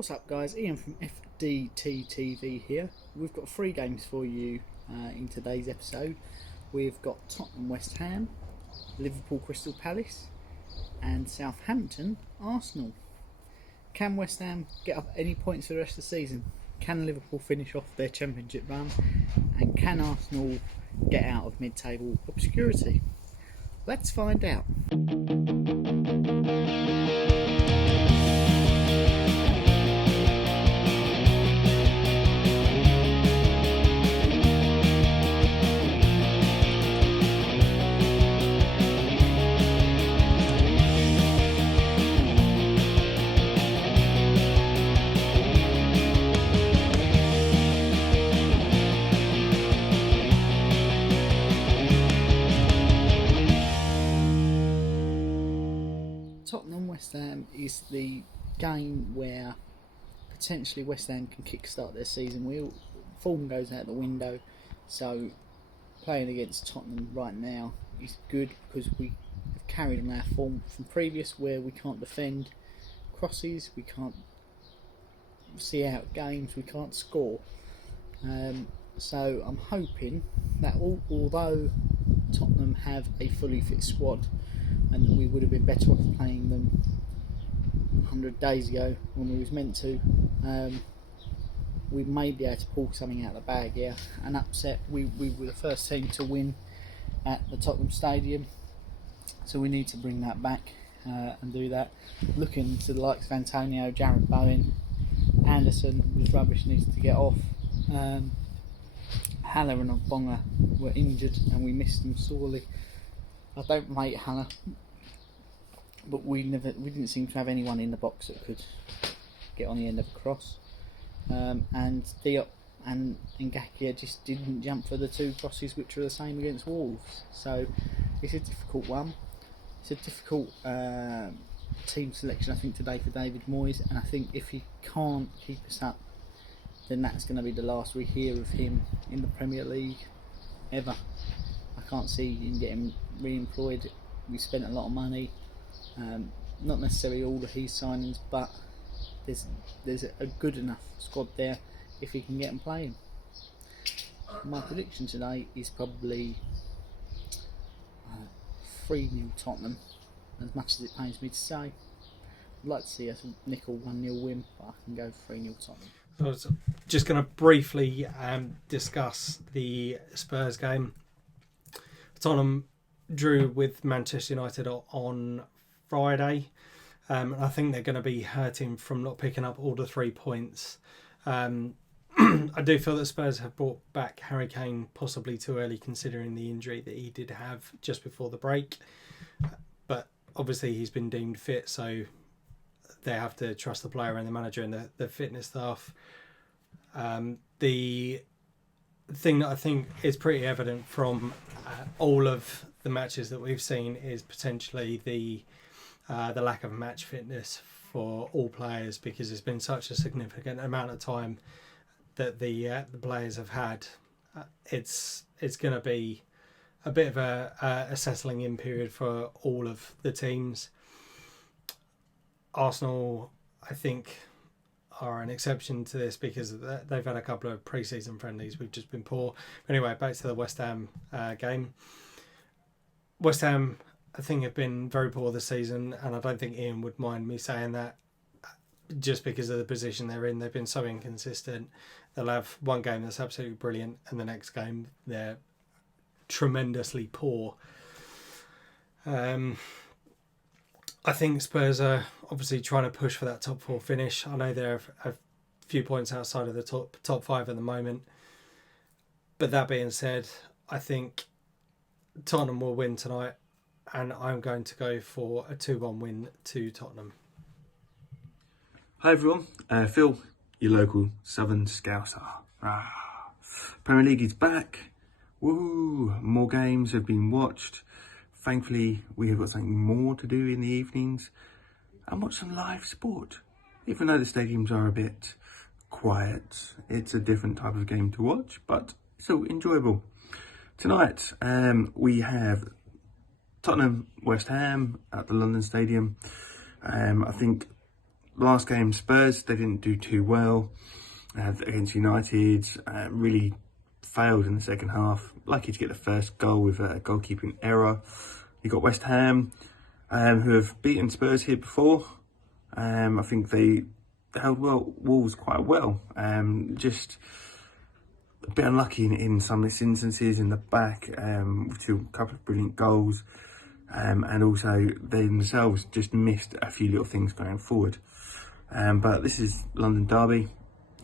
What's up guys, Ian from FDT-TV here. We've got 3 games for you in today's episode. We've got Tottenham West Ham, Liverpool Crystal Palace and Southampton Arsenal. Can West Ham get up any points for the rest of the season? Can Liverpool finish off their championship run? And can Arsenal get out of mid-table obscurity? Let's find out. Tottenham West Ham is the game where potentially West Ham can kickstart their season. Form goes out the window, so playing against Tottenham right now is good because we have carried on our form from previous, where we can't defend crosses, we can't see out games, we can't score. So I'm hoping that although Tottenham have a fully fit squad, and that we would have been better off playing them 100 days ago when we was meant to, we may be able to pull something out of the bag here and upset. We were the first team to win at the Tottenham Stadium, so we need to bring that back and do that. Looking to the likes of Antonio, Jared Bowen, Anderson was rubbish, needs to get off. Haller and Ogbonga were injured and we missed them sorely. I don't rate Haller, but we didn't seem to have anyone in the box that could get on the end of a cross. And Diop and Ngakia just didn't jump for the 2 crosses, which were the same against Wolves. So it's a difficult one. It's a difficult team selection, I think, today for David Moyes. And I think if he can't keep us up, then that's going to be the last we hear of him in the Premier League ever. I can't see him getting re-employed. We spent a lot of money, not necessarily all of his signings, but there's a good enough squad there if he can get and play him. My prediction today is probably 3-0 Tottenham, as much as it pains me to say. I'd like to see us nick a 1-0 win, but I can go 3-0 Tottenham. I was just going to briefly discuss the Spurs game. Tottenham drew with Manchester United on Friday. I think they're going to be hurting from not picking up all the 3 points. I do feel that Spurs have brought back Harry Kane possibly too early, considering the injury that he did have just before the break. But obviously he's been deemed fit, so they have to trust the player and the manager and the fitness staff. The thing that I think is pretty evident from all of the matches that we've seen is potentially the lack of match fitness for all players, because it's been such a significant amount of time that the players have had. It's going to be a bit of a settling in period for all of the teams. Arsenal, I think, are an exception to this because they've had a couple of pre-season friendlies. We've just been poor. Anyway, back to the West Ham game. West Ham, I think, have been very poor this season, and I don't think Ian would mind me saying that, just because of the position they're in. They've been so inconsistent. They'll have one game that's absolutely brilliant, and the next game they're tremendously poor. I think Spurs are obviously trying to push for that top 4 finish. I know they're a few points outside of the top 5 at the moment. But that being said, I think Tottenham will win tonight, and I'm going to go for a 2-1 win to Tottenham. Hi everyone, Phil, your local Southern Scouser. Premier League is back. Woo! More games have been watched. Thankfully, we have got something more to do in the evenings and watch some live sport. Even though the stadiums are a bit quiet, it's a different type of game to watch, but still enjoyable. Tonight, we have Tottenham West Ham at the London Stadium. I think last game, Spurs, they didn't do too well against United. Really failed in the second half. Lucky to get the first goal with a goalkeeping error. You got West Ham, who have beaten Spurs here before. I think they held Wolves quite well. Just a bit unlucky in some of these instances in the back, with a couple of brilliant goals. And also they themselves just missed a few little things going forward. But this is London derby.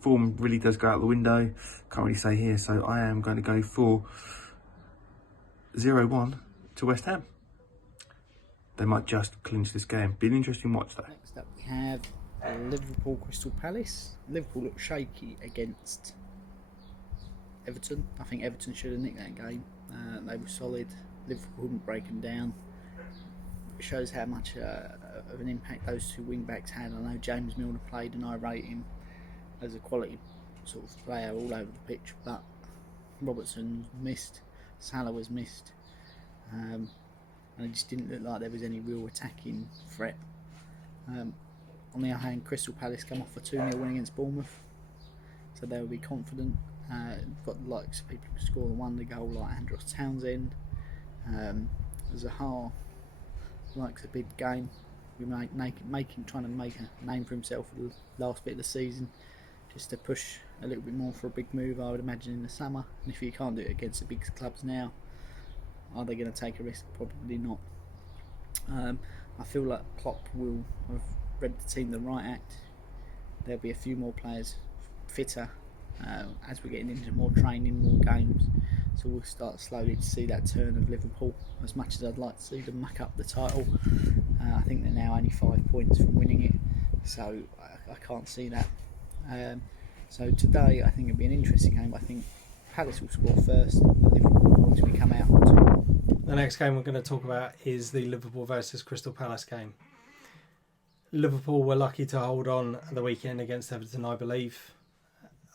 Form really does go out the window. Can't really say here, so I am going to go for 0-1 to West Ham. They might just clinch this game. Be an interesting watch though. Next up we have Liverpool Crystal Palace. Liverpool looked shaky against Everton. I think Everton should have nicked that game. They were solid. Liverpool couldn't break them down. It shows how much of an impact those two wing backs had. I know James Milner played and I rate him as a quality sort of player all over the pitch, but Robertson missed, Salah was missed, and it just didn't look like there was any real attacking threat. On the other hand, Crystal Palace come off a 2-0 win against Bournemouth, so they'll be confident. Got the likes of people who score the wonder goal like Andros Townsend. Zaha likes a big game. We trying to make a name for himself for the last bit of the season, just to push a little bit more for a big move, I would imagine, in the summer. And if you can't do it against the big clubs now, are they going to take a risk? Probably not. I feel like Klopp will have read the team the right act. There'll be a few more players fitter as we're getting into more training, more games, so we'll start slowly to see that turn of Liverpool. As much as I'd like to see them muck up the title, I think they're now only 5 points from winning it, so I can't see that. So today I think it'll be an interesting game. I think Palace will score first, but Liverpool will ultimately come out on 2-1. The next game we're going to talk about is the Liverpool versus Crystal Palace game. Liverpool were lucky to hold on at the weekend against Everton, I believe.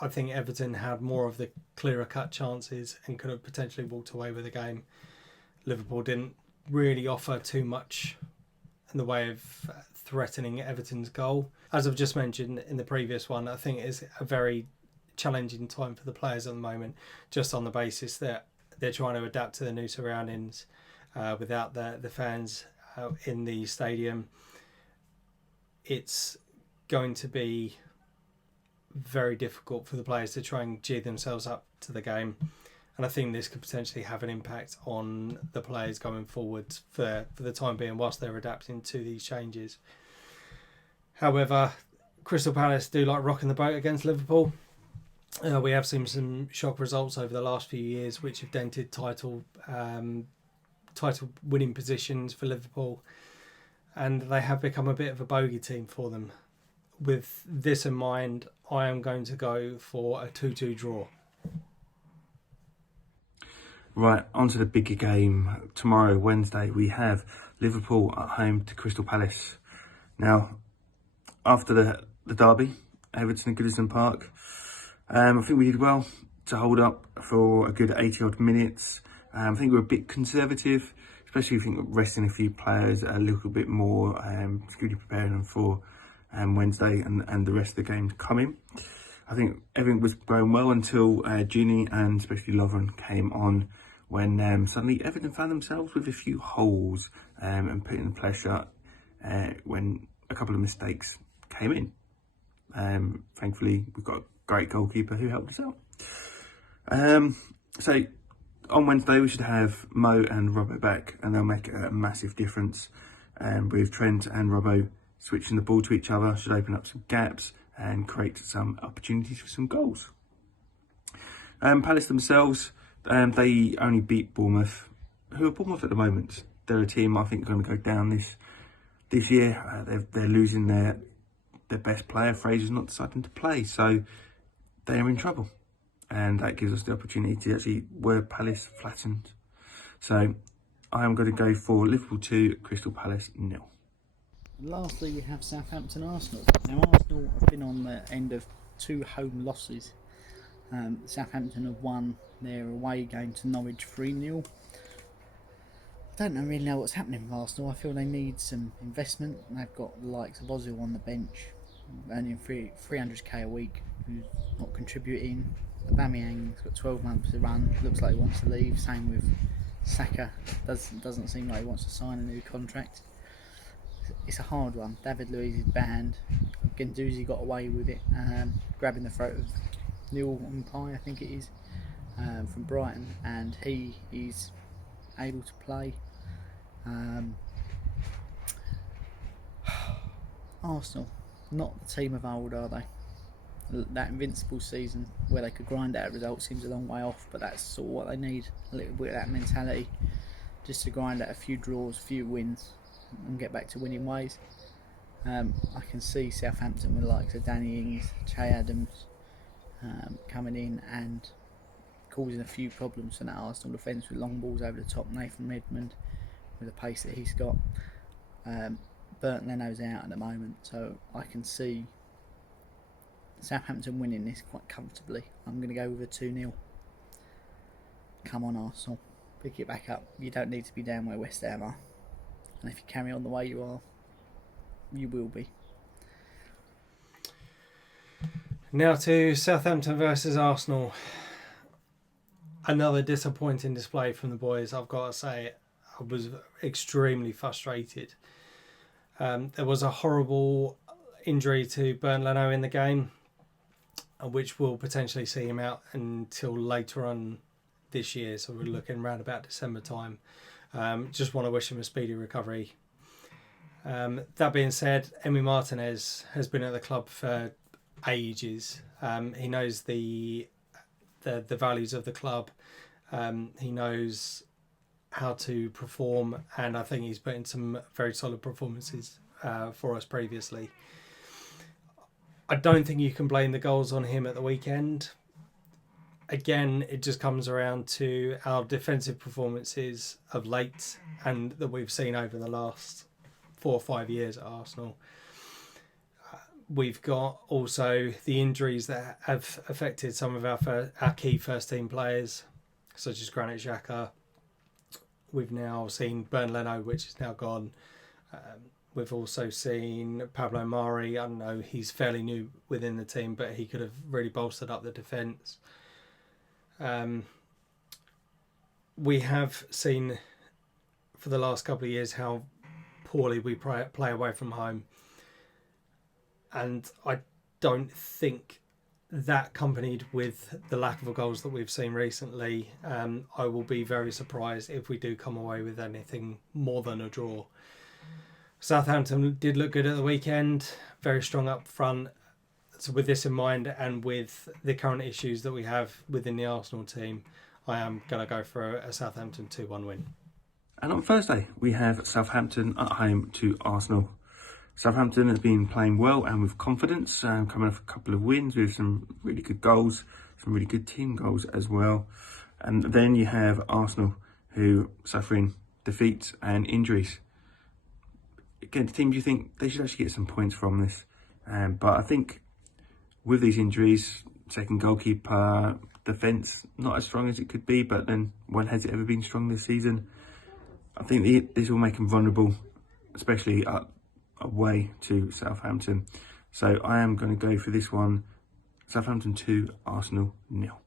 I think Everton had more of the clearer cut chances and could have potentially walked away with the game. Liverpool didn't really offer too much in the way of threatening Everton's goal. As I've just mentioned in the previous one, I think it's a very challenging time for the players at the moment, just on the basis that they're trying to adapt to the new surroundings without the fans in the stadium. It's going to be very difficult for the players to try and gear themselves up to the game, and I think this could potentially have an impact on the players going forward for the time being whilst they're adapting to these changes. However, Crystal Palace do like rocking the boat against Liverpool. We have seen some shock results over the last few years which have dented title winning positions for Liverpool, and they have become a bit of a bogey team for them. With this in mind, I am going to go for a 2-2 draw. Right, on to the bigger game. Tomorrow, Wednesday, we have Liverpool at home to Crystal Palace. Now, after the derby, Everton at Goodison Park, I think we did well to hold up for a good 80 odd minutes. I think we were a bit conservative, especially I think resting a few players a little bit more, really preparing them for Wednesday and the rest of the games coming. I think everything was going well until Gini and especially Lovren came on, when suddenly Everton found themselves with a few holes and putting the pressure when a couple of mistakes came in. Thankfully, we've got a great goalkeeper who helped us out. So on Wednesday we should have Mo and Robbo back, and they'll make a massive difference. With Trent and Robbo switching the ball to each other, should open up some gaps and create some opportunities for some goals. Palace themselves, they only beat Bournemouth, who are Bournemouth at the moment. They're a team I think are going to go down this year. They're losing their best player. Fraser's not deciding to play, so they are in trouble, and that gives us the opportunity to actually wear Palace flattened. So I am going to go for Liverpool 2, Crystal Palace 0. And lastly, we have Southampton Arsenal. Now, Arsenal have been on the end of 2 home losses. Southampton have won their away game to Norwich 3-0. I don't really know what's happening with Arsenal. I feel they need some investment. They've got the likes of Ozil on the bench. earning 300k a week, who's not contributing. Aubameyang's got 12 months to run, looks like he wants to leave. Same with Saka, doesn't seem like he wants to sign a new contract. It's a hard one. David Luiz is banned. Guendouzi got away with it, grabbing the throat of Neil Mpai, I think it is, from Brighton, and he is able to play. Arsenal, not the team of old, are they? That invincible season where they could grind out results seems a long way off, but that's sort of what they need, a little bit of that mentality, just to grind out a few draws, a few wins, and get back to winning ways. I can see Southampton with the likes of Danny Ings, Che Adams coming in and causing a few problems for that Arsenal defence with long balls over the top. Nathan Redmond with the pace that he's got. Bernd Leno's out at the moment, so I can see Southampton winning this quite comfortably. I'm going to go with a 2-0. Come on, Arsenal, pick it back up. You don't need to be down where West Ham are, and if you carry on the way you are, you will be. Now to Southampton versus Arsenal. Another disappointing display from the boys, I've got to say. I was extremely frustrated. There was a horrible injury to Bernd Leno in the game, which will potentially see him out until later on this year. So we're looking around about December time. Just want to wish him a speedy recovery. That being said, Emi Martinez has been at the club for ages. He knows the values of the club. He knows how to perform, and I think he's put in some very solid performances for us previously. I don't think you can blame the goals on him at the weekend. Again, it just comes around to our defensive performances of late and that we've seen over the last 4 or 5 years at Arsenal. We've got also the injuries that have affected some of our key first team players, such as Granit Xhaka. We've now seen Bernd Leno, which is now gone. We've also seen Pablo Mari. I don't know, he's fairly new within the team, but he could have really bolstered up the defence. We have seen for the last couple of years how poorly we play away from home. And I don't think that, accompanied with the lack of goals that we've seen recently, I will be very surprised if we do come away with anything more than a draw. Southampton did look good at the weekend, very strong up front. So with this in mind and with the current issues that we have within the Arsenal team, I am going to go for a Southampton 2-1 win. And on Thursday, we have Southampton at home to Arsenal. Southampton has been playing well and with confidence, coming off a couple of wins with some really good goals, some really good team goals as well. And then you have Arsenal, who suffering defeats and injuries. Again, the team, you think they should actually get some points from this. But I think with these injuries, second goalkeeper, defence, not as strong as it could be, but then when has it ever been strong this season? I think this will make them vulnerable, especially away to Southampton. So I am going to go for this one. Southampton 2, Arsenal 0.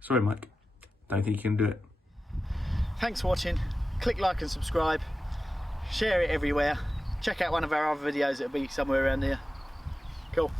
Sorry, Mike. Don't think you can do it. Thanks for watching. Click like and subscribe. Share it everywhere. Check out one of our other videos, it'll be somewhere around here. Cool.